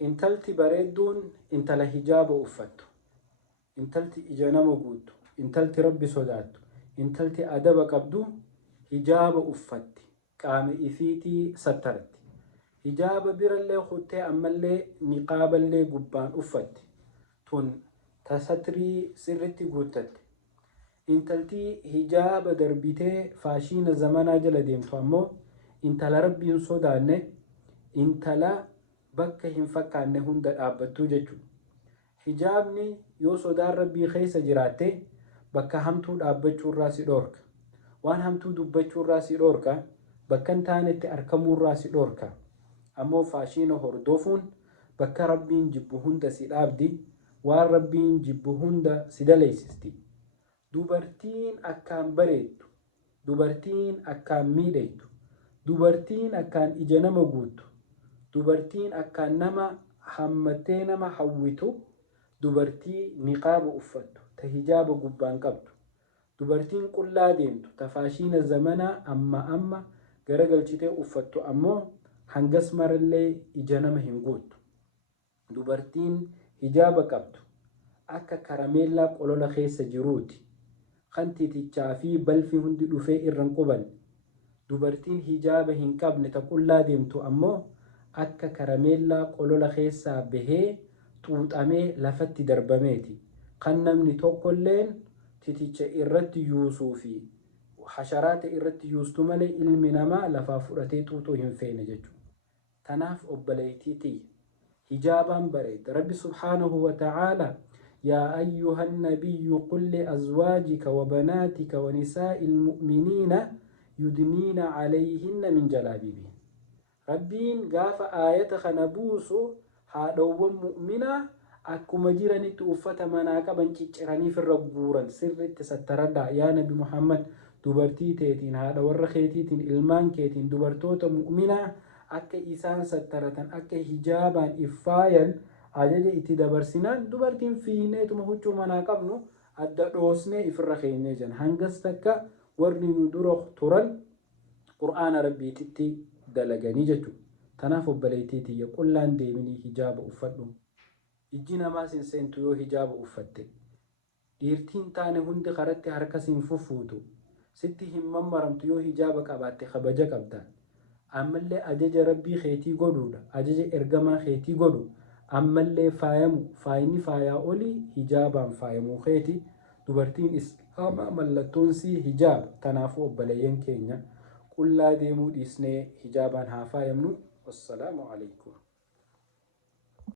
intalti bareedduun intala hijaaba uffattu, intalti ija nama guuttu, intalti rabbi sodaattu, intalti adaba qabdu hijaaba uffatti, qaama ifiitii sattaratti. Hijaaba birallee kuttee ammallee niqaaballee gubbaan uffatti, tun tasatrii sirritti guuttatte. Intaltii hijaaba darbitee faashiina zamanaa jala deemtu ammoo intala rabbiin sodaanne, intala bakka hin fakkaanne hunda dhaabbattuu jechuudha. Hijaabni yoo sodaan rabbii keessa jiraatte bakka hamtuu dhaabbachuurraa si dhoorka, waan hamtuu dubbachuurraa si dhoorka, bakka hin taanetti argamuurraa si dhoorka. Ammoo faashiina hordofuun bakka rabbiin jibbu hunda si dhaabdi, waan rabbiin jibbu hunda si daleessisti. Dubartiin akkaan bareeddu, dubartiin akkaan miidhagdu, dubartiin akkaan ija nama guuttu, dubartiin akkaan nama hammattee nama hawwitu dubartii niqaaba uffattu, ta hijaaba gubbaan qabdu. Dubartiin qullaa deemtu, ta faashiina zamanaa amma garagalchitee uffattu ammoo hangas marallee ija nama hin guuttu. Dubartiin hijaaba qabdu akka karameellaa qolola keessa jiruuti, kan titichaa fi balfi hundi dhufee irran quban. Dubartiin hijaaba hin qabne ta qullaa deemtu ammoo akka karameellaa qolola keessaa bahee xuuxamee lafatti darbameeti, kan namni tokkolleen titicha irratti yuusuu fi hasharaata irratti yuustu malee ilmi namaa lafaa fudhatee xuuxuu hin feene jechuudha. Tanaaf obboleettii hijaabaan bareeda. Rabbi subhaanahu wa ta'aala yaa ayyuhan nabiyyu qul li azwaajika wa banaatika wa nisaa'il mu'miniina yudniina calayhinna min jalaabiibihin. Rabbiin gaafa aayata kana buusu haadhawwan mu'minaa akkuma jiranitti uffata manaa qaban cicciranii firra guuran sirritti sattaradhaa. Yaa nabi Muhammad, dubartii teetiin, haadha warra keetiitiin, ilmaan keetiin, dubartoota mu'minaa akka isaan sattaratan, akka hijaabaan iffaayan ajaja itti dabarsinaan dubartiin fiineetuma huccuu manaa qabnu adda dhoosnee ifirra keenyee jiran. Hangas takka warri nu dura turan qur'aana rabbiititti dalaganii jechuudha. Tanaaf obboleettii tiyya qullaan deeminii hijaaba uffadhu. Ijji namaas hin seentu yoo hijaaba uffatte. Dhiirtiin taane hundi karatti harkas hin fuffuutu. Sitti hin mammaramtu yoo hijaaba qabaatte kabaja qabda. Ammallee ajaja rabbii keetii godhuudha, ajaja ergamaa keetii godhu. Ammallee faayamu, faayini faayaa olii hijaabaan faayamuu keeti. Dubartiin islaamaa mallattoonsii hijaaba. Tanaafuu obboleeyyan keenya qullaa deemuu dhiisnee hijaabaan haa faayamnu. Wassalaamu alaikum.